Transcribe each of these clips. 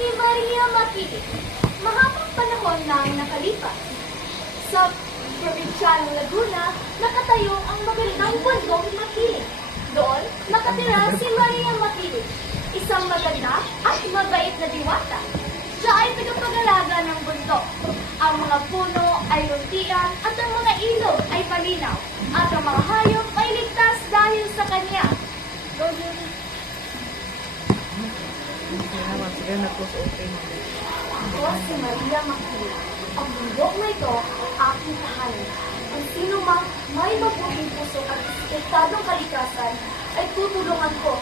ni Maria Makiling. Mahabang panahon na ang nakalipas. Sa probinsyanong Laguna, nakatayo ang magandang bundok Makiling. Doon, nakatira si Maria Makiling, isang maganda at mabait na diwata. Siya ay tagapag-alaga ng bundok. Ang mga puno ay luntian at ang mga ilog ay malinaw. At ang mga hayop ay ligtas dahil sa kanya. Ako si Maria Makiling. Ang bundok na ito, aking tahanan. Ang sino mang may mabuting puso at estadong kalikasan ay tutulungan ko.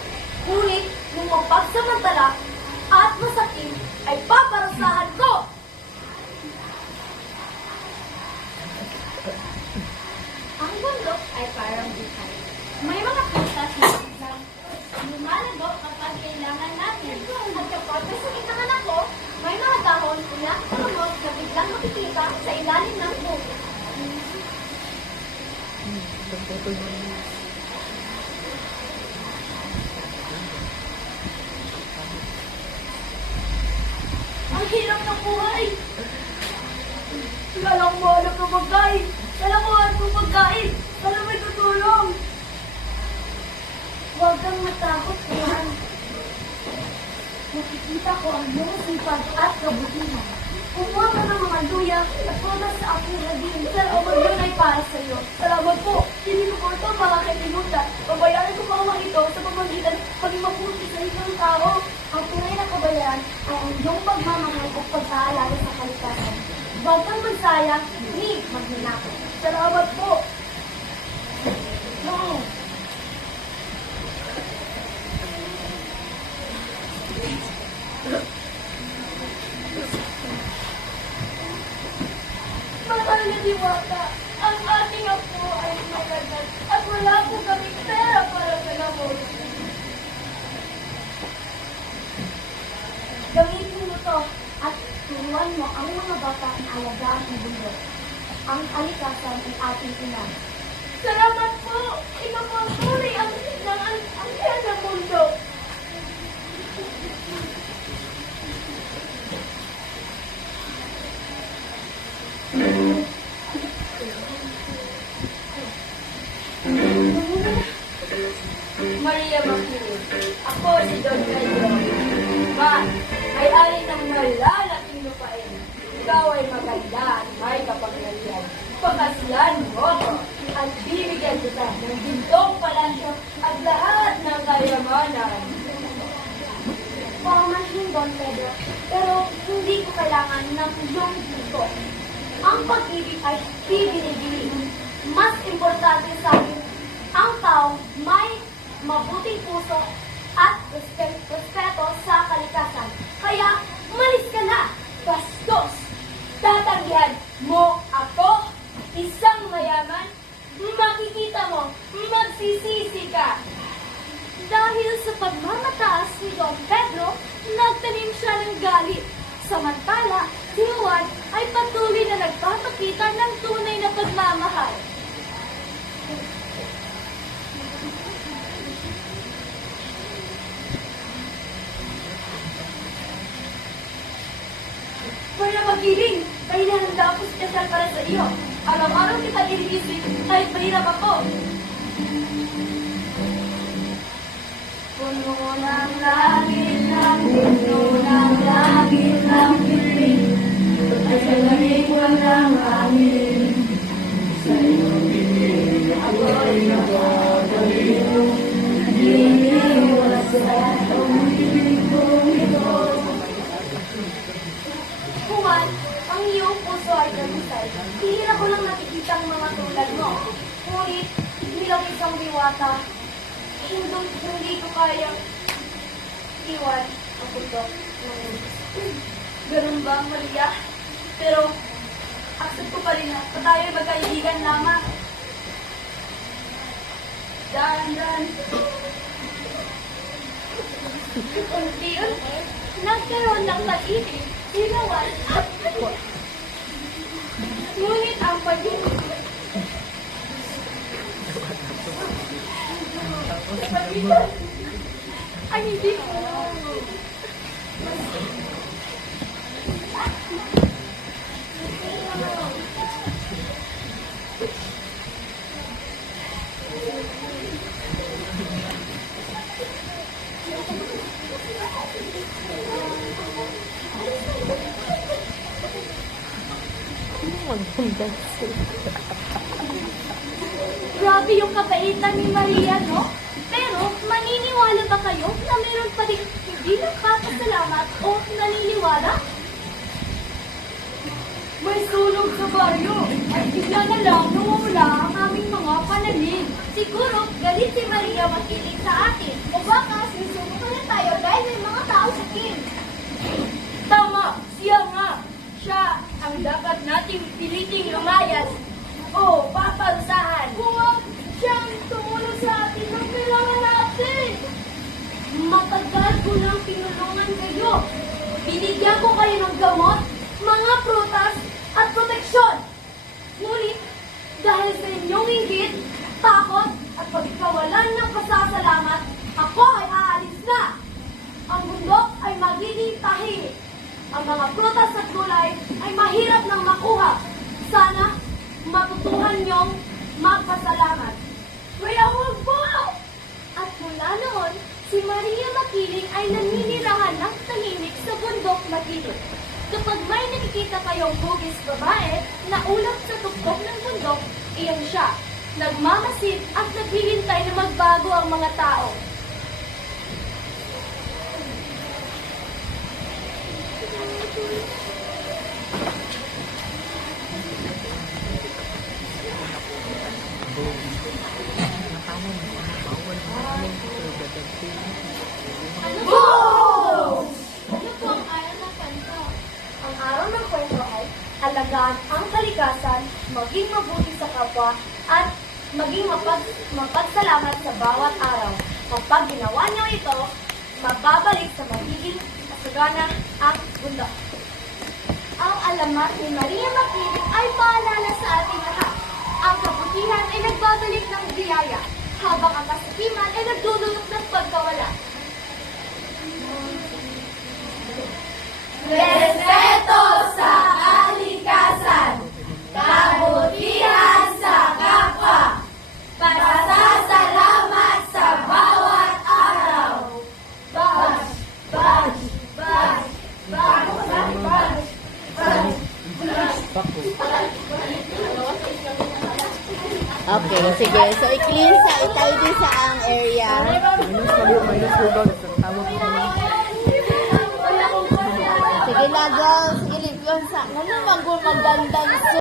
Ngunit kung mapagsamantala at masakit ay paparasahan ko! Ang bundok ay parang buhay. May mga prutas na biglang lumalago kapag kailangan natin. At kapag may sakit ng anak ko, may mga dahon mula sa kamot na biglang makikita sa ilalim ng buko. Ang hirap ng buhay! Walang mahalap ng pagkain! Walang mahalap ng pagkain! Walang may tutulong! Huwag kang matakot, Juan. Nakikita ko ang iyong sipag at kabutihan. Kumuha ka ng mga luya at punas sa aking radin. Salamat yun ay para sa iyo. Salamat po. Hindi ko po ito makakalimutan. Babayaran ko pa ang ito sa pamamagitan paging mabuti sa isang tao. Ang tunay na kabayaran ay ang iyong pagmamahal at pag-aalaga sa kalikasan. Huwag kang magsayang ni maghinako. Salamat po. No. Mahal na diwata, ang ating apo ay malagal at wala po kami pera para sa lamon. Gamitin mo to at turuan mo ang mga bata na alagaan ng bundok. Ang kalikasan ay ating ina. Salamat po! Ikaw po ang puri ang kaya ng mundo. Maria Makiling, ako si Don Pedro. Ma, may-ari ng malalaking lupain. Ikaw ay maganda at may kapangyarihan. Pakaslan mo ako at bibigyan kita ng gintong palansyo at lahat ng kayamanan. Pamahin, Don Pedro, pero hindi ko kailangan ng iyong gusto. Ang pag-ibig ay bibinibili. Mas importante sa akin ang tao may mabuting puso at respeto sa kalikasan. Kaya, umalis ka na! Bastos! Tatanggihan mo ako, isang mayaman, makikita mo, magsisisi ka. Dahil sa pagmamataas ni Don Pedro, nagtanim siya ng galit. Samantala, si Juan ay patuloy na nagpapakita ng tunay na pagmamahal. Maria Makiling, may hinahanda po special para sa iyo. Araw-araw kita iniisip kahit mahirap ako. Puno ng langit ng puno ng langit ng piling at sa lamig walang hangin. Sa iyong piling ako'y nakakaliw. Iniiwas sa tumibig kong ito. Juan, ang iyong puso ay ganusay. Hihira ko lang nakikita ang mga tulad mo. Ngunit, bilang isang diwata, hindi ko kayang iwan ang bundok. Ganun ba, Maria? Pero, accept ko pa rin na tayo'y magkaibigan lamang. Dahan-dahan. Unti-unti, nagkaroon ng pag-ibig, ginawan at ngunit ang pag-ibig ay hindi ko Magandang Grabe yung kabaitan ni Maria, no? Pero maniniwala ba kayo na meron pa rin hindi nagpapasalamat o naniniwala? May sunog sa baryo at bigla na lang nawawala ang aming mga panalig. Siguro galit si Maria makinig sa atin. O baka susunog na tayo dahil may mga tao sa team. Tama, siya nga. Siya ang dapat nating piliting lumayas o paparusahan. Huwag siyang tumulong sa atin ng kailangan natin. Matagal ko nang tinulungan kayo. Binigyan ko kayo ng gamot, mga prutas, at proteksyon. Ngunit, dahil sa inyong inggit, takot, at pagkawalan ng pasasalamat, ako ay aalis na. Ang bundok ay magiging tahimik. Ang mga prutas at gulay ay mahirap nang makuha. Sana matutuhan niyong magpasalamat. Kaya huwag po! At mula noon, si Maria Makiling ay naninirahan ng tahimik sa bundok Makiling. Kapag may nakikita kayong hugis babae na ulap sa tuktok ng bundok, iyon siya. Nagmamasid at naghihintay na magbago ang mga tao. Ano po ang araw ng kwento? Ang araw ng kwento ay alagaan ang kalikasan, maging mabuti sa kapwa, at maging mapagsalamat sa bawat araw. Kapag ginawa niyo ito, mababalik sa magiging kasagana ang bundok. Ang alamat ni Maria Makiling ay paalala sa ating lahat. Ang kabutihan ay nagbabalik ng biyaya, habang ang kasakiman ay nagdudulot ng pagkawala. Respeto sa kalikasan, kabutihan sa kapwa, pasasalamat sa bawat araw. Bash, bash, bash, bash, bash, bash, Okay, sige. So, i-clean sa i-tidy sa ang area. Sige na, girls. Sige, yun sa. Ano magandang